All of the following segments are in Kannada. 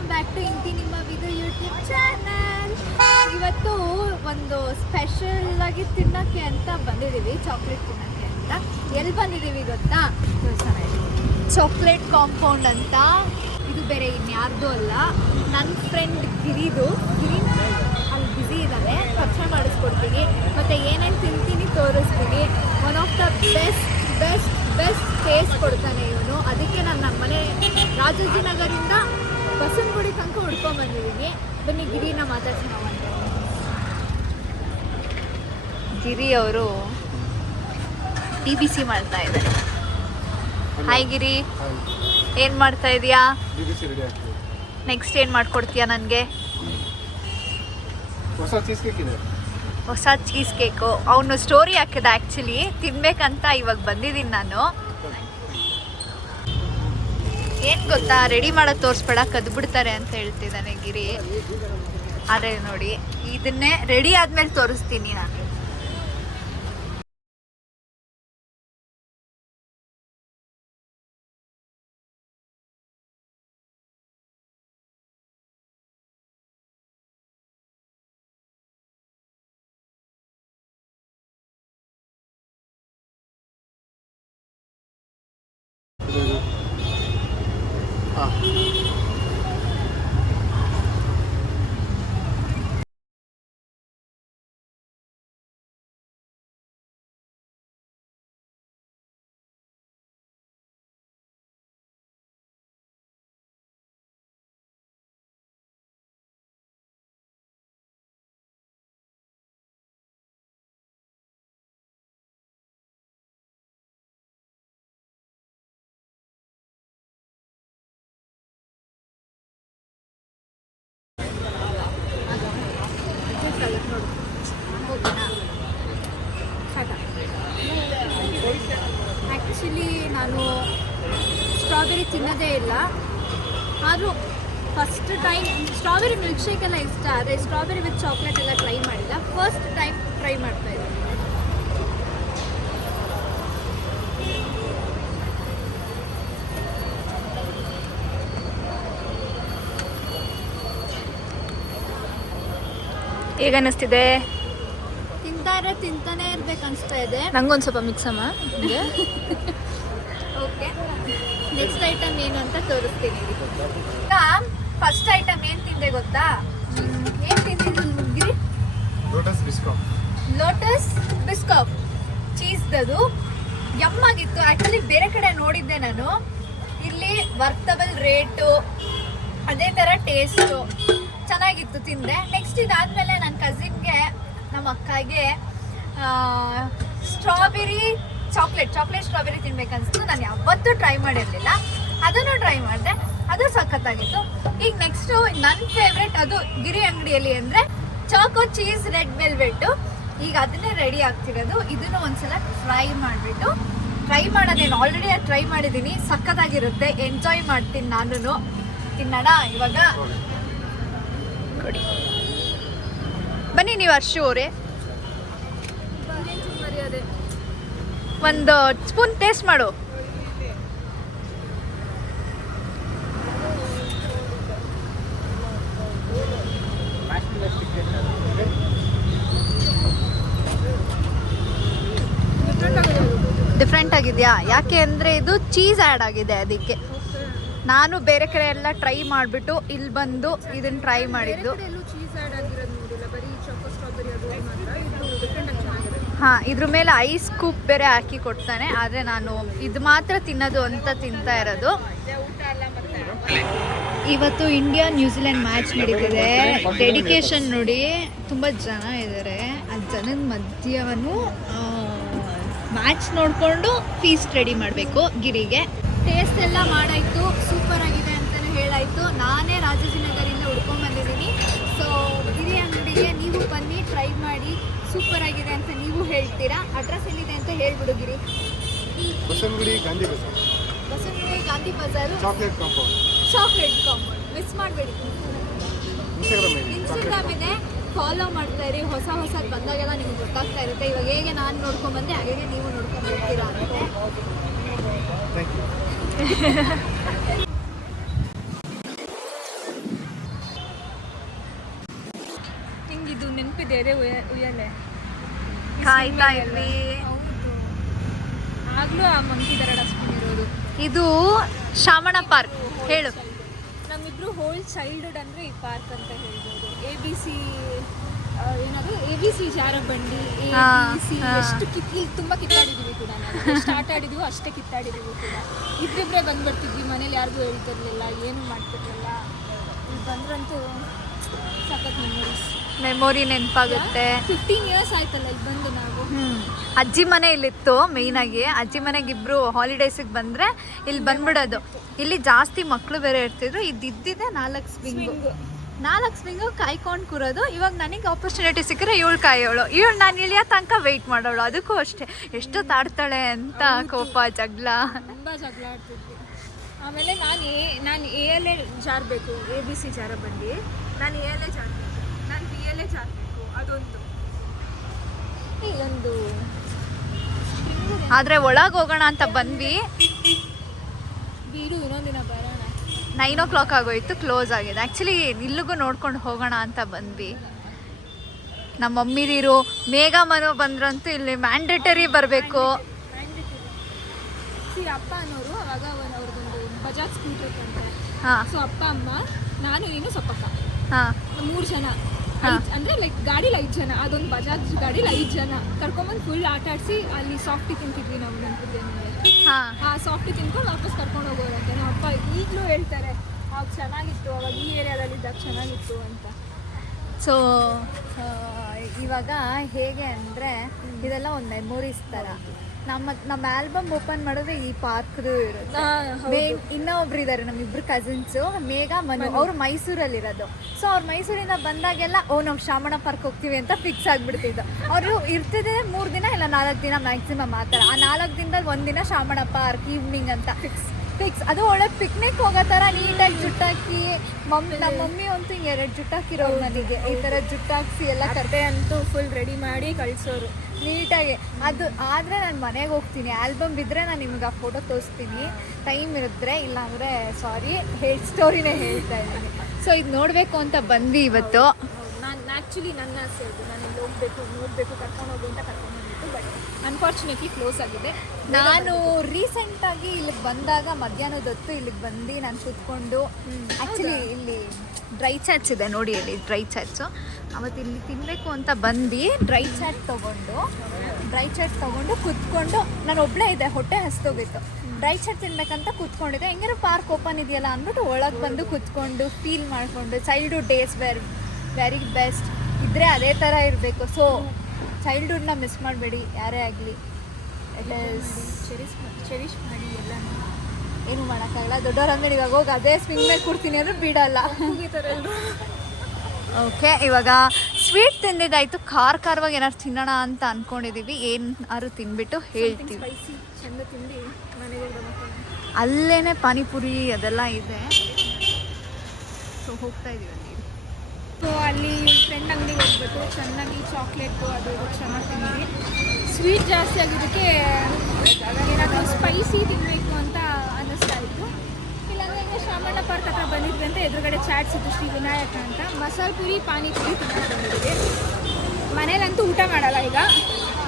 ವೆಲ್ಕಮ್ ಬ್ಯಾಕ್ ಟು ಇಂತಿ ನಿಮ್ಮ ವಿದು ಯೂಟ್ಯೂಬ್ ಚಾನಲ್. ಇವತ್ತು ಒಂದು ಸ್ಪೆಷಲ್ ಆಗಿ ತಿನ್ನೋಕ್ಕೆ ಅಂತ ಬಂದಿದ್ದೀವಿ, ಚಾಕ್ಲೇಟ್ ತಿನ್ನೋಕ್ಕೆ ಅಂತ. ಎಲ್ಲಿ ಬಂದಿದ್ದೀವಿ ಗೊತ್ತಾ? ಚಾಕ್ಲೇಟ್ ಕಾಂಪೌಂಡ್ ಅಂತ. ಇದು ಬೇರೆ ಇನ್ಯಾರ್ದು ಅಲ್ಲ, ನನ್ನ ಫ್ರೆಂಡ್ ಗಿರಿ ಅಲ್ಲಿ ಬ್ಯುಸಿ ಇದ್ದಾವೆ, ಪರಿಚಯ ಮಾಡಿಸ್ಕೊಡ್ತೀನಿ ಮತ್ತು ಏನೇನು ತಿಂತೀನಿ ತೋರಿಸ್ತೀನಿ. One of the best taste ಕೊಡ್ತಾನೆ ಇವನು. ಅದಕ್ಕೆ ನಾನು ನಮ್ಮ ಮನೆ ರಾಜಾಜಿನಗರಿಂದ ಬಸವನಗುಡಿ ತನಕ ಹುಡ್ಕೊಂಡ್ಬಂದಿದ್ದೀನಿ. ಬನ್ನಿ ಗಿರಿನ ಮಾತಾಡ್ಸೋಣ ಅಂತ. ಗಿರಿ ಅವರು TBC ಮಾಡ್ತಾ ಇದ್ದಾರೆ. ಹಾಯ್ ಗಿರಿ, ಏನು ಮಾಡ್ತಾ ಇದೀಯಾ? ನೆಕ್ಸ್ಟ್ ಏನು ಮಾಡ್ಕೊಡ್ತೀಯಾ ನನಗೆ? ಹೊಸ ಚೀಸ್ ಕೇಕು. ಅವನು ಸ್ಟೋರಿ ಹಾಕಿದ, ಆ್ಯಕ್ಚುಲಿ ತಿನ್ಬೇಕಂತ ಇವಾಗ ಬಂದಿದ್ದೀನಿ ನಾನು. ಏನು ಗೊತ್ತಾ, ರೆಡಿ ಮಾಡೋದು ತೋರಿಸ್ಬೇಡ, ಕದ್ಬಿಡ್ತಾರೆ ಅಂತ ಹೇಳ್ತಿದ್ದಾನೆ ಗಿರಿ. ಆದರೆ ನೋಡಿ, ಇದನ್ನೇ ರೆಡಿ ಆದಮೇಲೆ ತೋರಿಸ್ತೀನಿ ನಾನು. ಆ್ಯಕ್ಚುಲಿ ನಾನು ಸ್ಟ್ರಾಬೆರಿ ತಿನ್ನೋದೇ ಇಲ್ಲ, ಆದರೂ first time strawberry milkshake ಎಲ್ಲ ಇಷ್ಟ, ಆದರೆ ಸ್ಟ್ರಾಬೆರಿ ವಿತ್ ಚಾಕ್ಲೇಟ್ ಎಲ್ಲ ಟ್ರೈ ಮಾಡಿಲ್ಲ. ಫಸ್ಟ್ ಟೈಮ್ ಟ್ರೈ ಮಾಡ್ತಾ ಇದ್ದೀನಿ. ಹೇಗೆ ಅನ್ನಿಸ್ತಿದೆ? ತಿಂತಾನೆ ಇರ್ಬೇಕು ಅನಿಸ್ತಾ ಇದೆ. ನಂಗೊಂದು ಸ್ವಲ್ಪ ಮಿಕ್ಸ್ ಅಮ್ಮ. ಓಕೆ, ನೆಕ್ಸ್ಟ್ ಐಟಮ್ ಏನು ಅಂತ ತೋರಿಸ್ತೀನಿ. ಈಗ ಫಸ್ಟ್ ಐಟಮ್ ಏನು ತಿಂದೆ ಗೊತ್ತಾ? ಏನು ತಿಂದಿದ್ದು ಗಿರಿ? ಲೋಟಸ್ ಬಿಸ್ಕಾಫ್ ಚೀಸ್ದದು. ಯಮ್ಮಾಗಿತ್ತು. ಆ್ಯಕ್ಚುಲಿ ಬೇರೆ ಕಡೆ ನೋಡಿದ್ದೆ ನಾನು, ಇಲ್ಲಿ ವರ್ತಬಲ್ ರೇಟು, ಅದೇ ಥರ ಟೇಸ್ಟು ಚೆನ್ನಾಗಿತ್ತು, ತಿಂದೆ. ನೆಕ್ಸ್ಟ್ ಇದಾದಮೇಲೆ ನನ್ನ ಕಸಿನ್ಗೆ, ನಮ್ಮ ಅಕ್ಕಗೆ ಚಾಕ್ಲೇಟ್ ಸ್ಟ್ರಾಬೆರಿ ತಿನ್ಬೇಕನ್ನಿಸ್ತು. ನಾನು ಯಾವತ್ತೂ ಟ್ರೈ ಮಾಡಿರಲಿಲ್ಲ, ಅದನ್ನು ಟ್ರೈ ಮಾಡಿದೆ, ಅದು ಸಖತ್ತಾಗಿತ್ತು. ಈಗ ನೆಕ್ಸ್ಟು ನನ್ನ ಫೇವ್ರೆಟ್, ಅದು ಗಿರಿ ಅಂಗಡಿಯಲ್ಲಿ ಅಂದರೆ ಚಾಕೋ ಚೀಸ್ ರೆಡ್ ವೆಲ್ವೆಟ್ಟು. ಈಗ ಅದನ್ನೇ ರೆಡಿ ಆಗ್ತಿರೋದು. ಇದನ್ನು ಒಂದ್ಸಲ ಟ್ರೈ ಮಾಡೋದೇನು, ಆಲ್ರೆಡಿ ಅದು ಟ್ರೈ ಮಾಡಿದ್ದೀನಿ, ಸಖತ್ತಾಗಿರುತ್ತೆ, ಎಂಜಾಯ್ ಮಾಡ್ತೀನಿ ನಾನು. ತಿನ್ನೋಣ ಇವಾಗ. ಕೊಡಿ ಬನ್ನಿ ನೀವು ಅರ್ಶು ಅವರೇ, ಒಂದು ಸ್ಪೂನ್ ಟೇಸ್ಟ್ ಮಾಡು. ಡಿಫ್ರೆಂಟ್ ಆಗಿದೆಯಾ? ಯಾಕೆ ಅಂದರೆ ಇದು ಚೀಸ್ ಆ್ಯಡ್ ಆಗಿದೆ, ಅದಕ್ಕೆ. ನಾನು ಬೇರೆ ಕಡೆ ಎಲ್ಲ ಟ್ರೈ ಮಾಡಿಬಿಟ್ಟು ಇಲ್ಲಿ ಬಂದು ಇದನ್ನು ಟ್ರೈ ಮಾಡಿದ್ದು. ಹಾಂ, ಇದ್ರ ಮೇಲೆ ಐಸ್ ಸ್ಕೂಪ್ ಬೇರೆ ಹಾಕಿ ಕೊಡ್ತಾನೆ, ಆದರೆ ನಾನು ಇದು ಮಾತ್ರ ತಿನ್ನೋದು ಅಂತ ತಿಂತಾ ಇರೋದು. ಇವತ್ತು ಇಂಡಿಯಾ ನ್ಯೂಜಿಲೆಂಡ್ ಮ್ಯಾಚ್ ನಡೀತಿದೆ. ಡೆಡಿಕೇಶನ್ ನೋಡಿ, ತುಂಬ ಜನ ಇದ್ದಾರೆ. ಆ ಜನದ ಮಧ್ಯವನ್ನು ಮ್ಯಾಚ್ ನೋಡಿಕೊಂಡು ಫೀಸ್ಟ್ ರೆಡಿ ಮಾಡಬೇಕು ಗಿರಿಗೆ. ಟೇಸ್ಟ್ ಎಲ್ಲ ಮಾಡಾಯಿತು, ಸೂಪರ್ ಆಗಿದೆ ಅಂತಲೇ ಹೇಳಾಯಿತು. ನಾನೇ ರಾಜಾಜಿನಗರಿಂದ ಹುಡ್ಕೊಂಡ್ಬಂದಿದ್ದೀನಿ. ಸೊ ಗಿರಿ ಅಂಗಡಿಗೆ ನೀವು ಬನ್ನಿ, ಟ್ರೈ ಮಾಡಿ, ಸೂಪರ್ ಆಗಿದೆ ಅಂತ ನೀವು ಹೇಳ್ತೀರಾ. ಅಡ್ರೆಸ್ ಎಲ್ಲಿದೆ ಅಂತ ಹೇಳ್ಬಿಡು ಗಿರಿ. ಬಸವನಗುಡಿ ಗಾಂಧಿ ಬಜಾರು, ಚಾಕ್ಲೇಟ್ ಕಾಂಪೌಂಡ್. ಮಿಸ್ ಮಾಡಬೇಡಿ. ಇನ್ಸ್ಟಾಗ್ರಾಮ್ ಇದೆ, ಫಾಲೋ ಮಾಡ್ತಾ ಇರಿ. ಹೊಸದು ಬಂದಾಗೆಲ್ಲ ನಿಮ್ಗೆ ಗೊತ್ತಾಗ್ತಾ ಇರುತ್ತೆ. ಇವಾಗ ಹೇಗೆ ನಾನು ನೋಡ್ಕೊಂಡ್ಬಂದೆ, ಹಾಗೆ ನೀವು ನೋಡ್ಕೊಂಡು ಬರ್ತೀರಾ ಅಂತೆ. ಇದೆ ಅದೇ ಉಯ್ಯಲೆ ಕಾಯ್ತಾ ಇದ್ವಿ. ಹೌದು, ಆಗ್ಲೂ ಆ ಮಂಕಿ ತರ ಡಸ್ಟ್ಬಿನ್ ಇರೋದು. ಇದು ಶಾಮಣ ಪಾರ್ಕ್. ಹೇಳು. ನಮ್ಮಿಬ್ರು ಹೋಲ್ ಚೈಲ್ಡ್ಹುಡ್ ಅಂದ್ರೆ ಈ ಪಾರ್ಕ್ ಅಂತ ಹೇಳ್ಬೋದು. ABC ಏನಾದ್ರು ABC ಜಾರಬಂಡಿ, ABC ಎಷ್ಟು ಇಲ್ಲಿ ತುಂಬಾ ಕಿತ್ತಾಡಿದೀವಿ ಕೂಡ. ನಾವು ಎಷ್ಟು ಆಟ ಆಡಿದೀವೋ ಅಷ್ಟೇ ಕಿತ್ತಾಡಿದೀವಿ ಕೂಡ. ಇಬ್ರಿಬ್ರೆ ಬಂದ್ಬರ್ತಿದ್ವಿ, ಮನೇಲಿ ಯಾರಿಗೂ ಹೇಳ್ತಿರ್ಲಿಲ್ಲ, ಏನು ಮಾಡ್ತಿರ್ಲಿಲ್ಲ. ಇಲ್ಲಿ ಬಂದ್ರಂತೂ ಸಖತ್ ಮೆಮೊರಿ ನೆನಪಾಗುತ್ತೆ. 15 years ಆಯ್ತಲ್ಲ ಇಲ್ಲಿ ಬಂದು ನಾವು. ಅಜ್ಜಿ ಮನೆ ಇಲ್ಲಿತ್ತು ಮೇಯ್ನಾಗಿ. ಅಜ್ಜಿ ಮನೆಗೆ ಇಬ್ರು ಹಾಲಿಡೇಸಿಗೆ ಬಂದರೆ ಇಲ್ಲಿ ಬಂದ್ಬಿಡೋದು. ಇಲ್ಲಿ ಜಾಸ್ತಿ ಮಕ್ಕಳು ಬೇರೆ ಇರ್ತಿದ್ರು. ಇದ್ದಿದ್ದೆ 4 ಸ್ವಿಂಗು ಕಾಯ್ಕೊಂಡು ಕೂರೋದು. ಇವಾಗ ನನಗೆ ಆಪರ್ಚುನಿಟಿ ಸಿಕ್ಕರೆ ಇವಳು ಕಾಯೋಳು, ನಾನು ಇಳಿಯೋ ತನಕ ವೆಯ್ಟ್ ಮಾಡೋಳು. ಅದಕ್ಕೂ ಅಷ್ಟೇ ಎಷ್ಟೊತ್ತು ಆಡ್ತಾಳೆ ಅಂತ ಕೋಪ, ಜಗಳ, ತುಂಬ ಜಗಳ ಆಡ್ತಿದ್ವಿ. ಆಮೇಲೆ ನಾನು ಎಯಲ್ಲೇ ಜಾರಬೇಕು, ABC ಜಾರಬಂಡಿ. ನಾನು ಎಯಲ್ಲೇ ಜಾರಬೇಕು, ನಾನು ಬಿಯಲ್ಲೇ ಜಾರಬೇಕು. ಅದೊಂದು ಇದೊಂದು. ಆದರೆ ಒಳಗೆ ಹೋಗೋಣ ಅಂತ ಬಂದ್ವಿ. ಬೀರು ಇನ್ನೊಂದಿನ ಬರೋಣ. 9 o'clock ಆಗೋಯ್ತು, ಕ್ಲೋಸ್ ಆಗಿದೆ. ಆ್ಯಕ್ಚುಲಿ ಇಲ್ಲಿಗೂ ನೋಡ್ಕೊಂಡು ಹೋಗೋಣ ಅಂತ ಬಂದ್ವಿ. ನಮ್ಮ ಮಮ್ಮಿದಿರು ಮೇಘ ಮನೋ ಬಂದ್ರಂತೂ ಇಲ್ಲಿ ಮ್ಯಾಂಡೇಟರಿ ಬರಬೇಕು. ಅಪ್ಪ ಅನ್ನೋರು ಅವಾಗ ಅವ್ರದ್ದೊಂದು ಬಜಾಜ್ ಸ್ಕೂಟರ್ ತಂದೆ. ಹಾಂ. ಸೊ ಅಪ್ಪ, ಅಮ್ಮ, ನಾನು, ನೀನು, ಸಪ್ಪಕ್ಕ, ಹಾಂ, 3 ಜನ. ಅಂದರೆ ಲೈಕ್ ಗಾಡೀಲಿ 5 ಜನ. ಅದೊಂದು ಬಜಾಜ್ ಗಾಡೀಲಿ 5 ಜನ ಕರ್ಕೊಂಬಂದು ಫುಲ್ ಆಟ ಆಡಿಸಿ ಅಲ್ಲಿ ಸಾಫ್ಟಿ ತಿಂತಿದ್ವಿ ನಾವು. ನೆನಪಿದ್ದೆ ಹಾಂ. ಆ ಸಾಫ್ಟಿ ತಿನ್ಕೊಂಡು ವಾಪಸ್ ಕರ್ಕೊಂಡು ಹೋಗೋರಂತೆ. ನಮ್ಮ ಅಪ್ಪ ಈಗಲೂ ಹೇಳ್ತಾರೆ ಅವಾಗ ಚೆನ್ನಾಗಿತ್ತು, ಅವಾಗ ಈ ಏರಿಯಾದಲ್ಲಿ ಇದ್ದಾಗ ಚೆನ್ನಾಗಿತ್ತು ಅಂತ. ಸೊ ಇವಾಗ ಹೇಗೆ ಅಂದರೆ ಇದೆಲ್ಲ ಒಂದು ಮೆಮೊರೀಸ್ ಥರ. ನಮ್ಮ ಆಲ್ಬಮ್ ಓಪನ್ ಮಾಡಿದ್ರೆ ಈ ಪಾರ್ಕ್ದು ಇರುತ್ತೆ. ಇನ್ನೊಬ್ರು ಇದ್ದಾರೆ, ನಮ್ಮಿಬ್ರು ಕಸಿನ್ಸು, ಮೇಘ, ಮನು. ಅವರು ಮೈಸೂರಲ್ಲಿರೋದು. ಸೊ ಅವ್ರು ಮೈಸೂರಿಂದ ಬಂದಾಗೆಲ್ಲ ನಾವು ಶಾಮಣ ಪಾರ್ಕ್ ಹೋಗ್ತೀವಿ ಅಂತ ಫಿಕ್ಸ್ ಆಗಿಬಿಡ್ತಿದ್ದು. ಅವರು ಇರ್ತಿದೆ 3 ದಿನ ಇಲ್ಲ 4 ದಿನ ಮ್ಯಾಕ್ಸಿಮಮ್ ಆ ಥರ. ಆ 4 ದಿನದಲ್ಲಿ 1 ದಿನ ಶಾಮಣ ಪಾರ್ಕ್ ಈವ್ನಿಂಗ್ ಅಂತ ಫಿಕ್ಸ್. ಅದು ಒಳ್ಳೆ ಪಿಕ್ನಿಕ್ ಹೋಗೋ ಥರ ನೀಟಾಗಿ ಜುಟ್ಟಾಕಿ. ನಮ್ಮ ಮಮ್ಮಿ ಅಂತೂ 2 ಜುಟ್ಟಾಕಿರೋ ನನಗೆ ಈ ಥರ ಜುಟ್ಟಾಕ್ಸಿ ಎಲ್ಲ ಕತೆ ಅಂತೂ ಫುಲ್ ರೆಡಿ ಮಾಡಿ ಕಳಿಸೋರು ನೀಟಾಗಿ. ಅದು ಆದರೆ ನಾನು ಮನೆಗೆ ಹೋಗ್ತೀನಿ. ಆಲ್ಬಮ್ ಬಿದ್ದರೆ ನಾನು ನಿಮ್ಗೆ ಆ ಫೋಟೋ ತೋರಿಸ್ತೀನಿ ಟೈಮ್ ಇರಿದ್ರೆ. ಇಲ್ಲಾಂದರೆ ಸಾರಿ, ಸ್ಟೋರಿನೇ ಹೇಳ್ತಾ ಇದ್ದೀನಿ. ಸೊ ಇದು ನೋಡಬೇಕು ಅಂತ ಬಂದ್ವಿ ಇವತ್ತು. ನಾನು ಆ್ಯಕ್ಚುಲಿ ನನ್ನ ಆಸೆ ಅದು, ನಾನು ಇಲ್ಲಿ ಹೋಗಬೇಕು, ನೋಡಬೇಕು, ಕರ್ಕೊಂಡು ಹೋಗು ಅಂತ ಕರ್ಕೊಂಡು ಬಂದಿತ್ತು. ಬಟ್ ಅನ್ಫಾರ್ಚುನೇಟ್ಲಿ ಕ್ಲೋಸ್ ಆಗಿದೆ. ನಾನು ರೀಸೆಂಟಾಗಿ ಇಲ್ಲಿಗೆ ಬಂದಾಗ ಮಧ್ಯಾಹ್ನದ ಹೊತ್ತು ಇಲ್ಲಿಗೆ ಬಂದು ನಾನು ಕೂತ್ಕೊಂಡು, ಆ್ಯಕ್ಚುಲಿ ಇಲ್ಲಿ ಡ್ರೈ ಚಾಟ್ಸ್ ಇದೆ ನೋಡಿ, ಇಲ್ಲಿ ಡ್ರೈ ಚಾಟ್ಸು. ಅವತ್ತು ಇಲ್ಲಿ ತಿನ್ನಬೇಕು ಅಂತ ಬಂದು ಡ್ರೈ ಚಾಟ್ ತೊಗೊಂಡು ಕೂತ್ಕೊಂಡು, ನಾನು ಒಬ್ಬಳೇ ಇದೆ, ಹೊಟ್ಟೆ ಹಸ್ತೋಗಿತ್ತು. ಡ್ರೈ ಚಾಟ್ ತಿನ್ಬೇಕಂತ ಕೂತ್ಕೊಂಡಿದ್ದೆ. ಹೆಂಗಾರು ಪಾರ್ಕ್ ಓಪನ್ ಇದೆಯಲ್ಲ ಅಂದ್ಬಿಟ್ಟು ಒಳಗೆ ಬಂದು ಕೂತ್ಕೊಂಡು ಫೀಲ್ ಮಾಡಿಕೊಂಡು ಚೈಲ್ಡ್ಹುಡ್ ಡೇಸ್ ವೆರಿ ಬೆಸ್ಟ್. ಇದ್ದರೆ ಅದೇ ಥರ ಇರಬೇಕು. ಸೊ ಚೈಲ್ಡ್ಹುಡ್ನ ಮಿಸ್ ಮಾಡಬೇಡಿ ಯಾರೇ ಆಗಲಿ. ಚೆರಿಶ್ ಮಾಡಿ ಎಲ್ಲ. ಏನು ಮಾಡೋಕ್ಕಾಗಲ್ಲ. ದೊಡ್ಡವರಂದ್ರೆ ಇವಾಗ ಹೋಗಿ ಅದೇ ಸ್ವಿಂಗ್ ಮೇಲೆ ಕೂರ್ತೀನಿ ಅಂದ್ರೆ ಬಿಡಲ್ಲ. ಓಕೆ, ಇವಾಗ ಸ್ವೀಟ್ ತಿಂದಿದ್ದಾಯಿತು. ಖಾರವಾಗಿ ಏನಾದ್ರು ತಿನ್ನೋಣ ಅಂತ ಅಂದ್ಕೊಂಡಿದ್ದೀವಿ. ಏನಾದ್ರು ತಿಂದ್ಬಿಟ್ಟು ಹೇಳ್ತೀವಿ. ಚೆಂದ ತಿಂದು ಮನೆಗೆ ಅಲ್ಲೇ ಪಾನಿಪುರಿ ಅದೆಲ್ಲ ಇದೆ. ಸೊ ಹೋಗ್ತಾ ಇದೀವಿ ಅಲ್ಲಿ. ಸೊ ಅಲ್ಲಿ ಫ್ರೆಂಡ್ ಅಂಗಡಿಗೆ ಹೋಗ್ಬಿಟ್ಟು ಚೆನ್ನಾಗಿ ಚಾಕ್ಲೇಟು ಅದು ಚೆನ್ನಾಗಿ ತಿಂದ್ವಿ. ಸ್ವೀಟ್ ಜಾಸ್ತಿ ಆಗಿದ್ದಕ್ಕೆ ಏನಾದರೂ ಸ್ಪೈಸಿ ತಿನ್ನಬೇಕು ಅಂತ ಅನ್ನಿಸ್ತಾ ಇತ್ತು. ಇಲ್ಲಾಂದರೆ ಈಗ ಶಾಮಣ್ಣ ಪಾರ್ಕ್ ಹತ್ರ ಬಂದಿದ್ವಿ ಅಂತ ಎದುರುಗಡೆ ಚಾಟ್ಸ್ ಇತ್ತು, ಶ್ರೀ ವಿನಾಯಕ ಅಂತ. ಮಸಾಲೆ ಪುರಿ, ಪಾನಿಪುರಿ ತಿನ್ನೋಕೆ ಬಂದಿದ್ವಿ. ಮನೇಲಂತೂ ಊಟ ಮಾಡಲ್ಲ. ಈಗ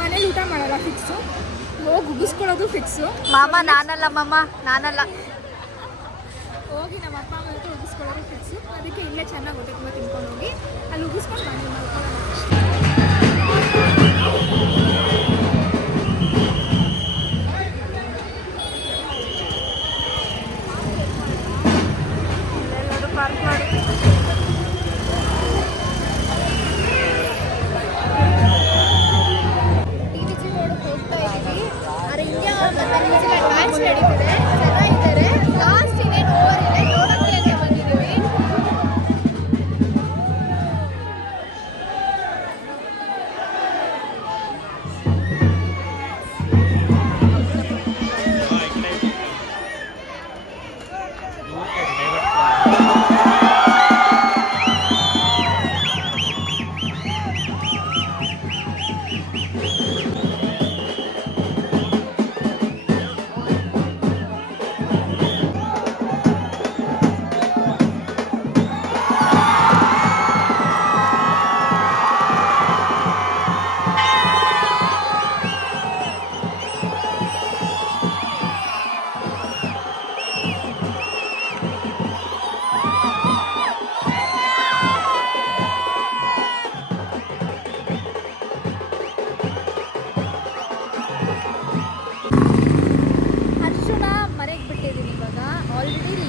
ಮನೇಲಿ ಊಟ ಮಾಡಲ್ಲ, ಫಿಕ್ಸು. ಹೋಗಿ ಉಗಿಸ್ಕೊಳ್ಳೋದು ಫಿಕ್ಸು. ನಾನಲ್ಲ ಹೋಗಿ ನಮ್ಮ ಅಪ್ಪ ಅಮ್ಮ ಹತ್ರ ಉಗಿಸ್ಕೊಳ್ಳೋದು ಫಿಕ್ಸು. ಅದಕ್ಕೆ ಇಲ್ಲೇ ಚೆನ್ನಾಗಿ ಹೊಟ್ಟೆ ತುಂಬ ತಿನ್ಕೊಂಡು ಹೋಗಿ ಅಲ್ಲಿ ಉಗಿಸ್ಕೊಂಡು ಮನೆ ಮಾಡ್ಕೊಳ್ಳೋಣ ಅಷ್ಟೇ. ಪಾರ್ಕ್ ಮಾಡಿ TTC ರೋಡ್ಗೆ ಹೋಗ್ತಾ ಇದ್ದೀವಿ. ಆದರೆ ಇಂಡಿಯಾ ಮತ್ತು ನ್ಯೂಜಿಲೆಂಡ್ ಮ್ಯಾಚ್ ನಡೀತಿದೆ. ಚೆನ್ನಾಗಿದ್ದಾರೆ. ಲಾಸ್ಟ್ ಇನ್ನೇನು ಓವರ್ ಇದೆ, ನೋಡೋಕ್ಕೆ ಅಂತ ಬಂದಿದ್ದೀವಿ.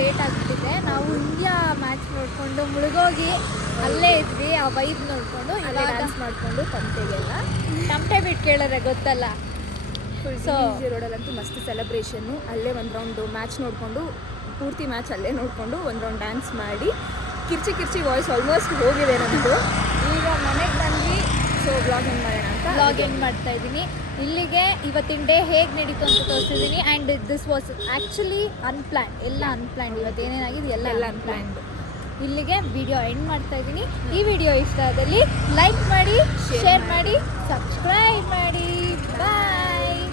ಲೇಟ್ ಆಗಿಬಿಟ್ಟಿದೆ. ನಾವು ಇಂಡಿಯಾ ಮ್ಯಾಚ್ ನೋಡಿಕೊಂಡು ಮುಳುಗೋಗಿ ಅಲ್ಲೇ ಇದ್ವಿ, ಆ ವೈಬ್ ನೋಡಿಕೊಂಡು ಅಲ್ಲೇ ಇವಾಗ ಡ್ಯಾನ್ಸ್ ಮಾಡಿಕೊಂಡು ತಮಟೆಗೆಲ್ಲ ತಮಟೆ ಬಿಟ್ಟು ಕೇಳಿದ್ರೆ ಗೊತ್ತಲ್ಲ. ಸೊ ರೋಡಲ್ಲಂತೂ ಮಸ್ತ್ ಸೆಲೆಬ್ರೇಷನ್ನು. ಅಲ್ಲೇ ಒಂದು ರೌಂಡು ಮ್ಯಾಚ್ ನೋಡಿಕೊಂಡು, ಪೂರ್ತಿ ಮ್ಯಾಚ್ ಅಲ್ಲೇ ನೋಡಿಕೊಂಡು ಒಂದು ರೌಂಡ್ ಡ್ಯಾನ್ಸ್ ಮಾಡಿ ಕಿರ್ಚಿ ವಾಯ್ಸ್ ಆಲ್ಮೋಸ್ಟ್ ಹೋಗಿದೆ ನಮ್ಮದು. ಈಗ ಮನೆಗೆ ಬಂದ್ವಿ. ಸೊ ಬ್ಲಾಗ್ ಏನು ಮಾಡೋಣ ಅಂತ ಬ್ಲಾಗ್ ಎಂಡ್ ಮಾಡ್ತಾ ಇದ್ದೀನಿ. ಇಲ್ಲಿಗೆ ಇವತ್ತಿನ ಡೇ ಹೇಗೆ ನಡೀತು ಅಂತ ತೋರಿಸಿದ್ದೀನಿ. And this was actually unplanned, ಎಲ್ಲ ಅನ್ಪ್ಲ್ಯಾನ್ಡ್. ಇವತ್ತು ಏನೇನಾಗಿದೆ ಎಲ್ಲ ಅನ್ಪ್ಲ್ಯಾನ್ಡ್. ಇಲ್ಲಿಗೆ ವಿಡಿಯೋ ಎಂಡ್ ಮಾಡ್ತಾ ಇದ್ದೀನಿ. ಈ ವಿಡಿಯೋ ಇಷ್ಟ ಆದಲ್ಲಿ ಲೈಕ್ ಮಾಡಿ, ಶೇರ್ ಮಾಡಿ, ಸಬ್ಸ್ಕ್ರೈಬ್ ಮಾಡಿ. ಬಾಯ್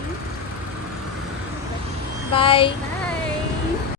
ಬಾಯ್.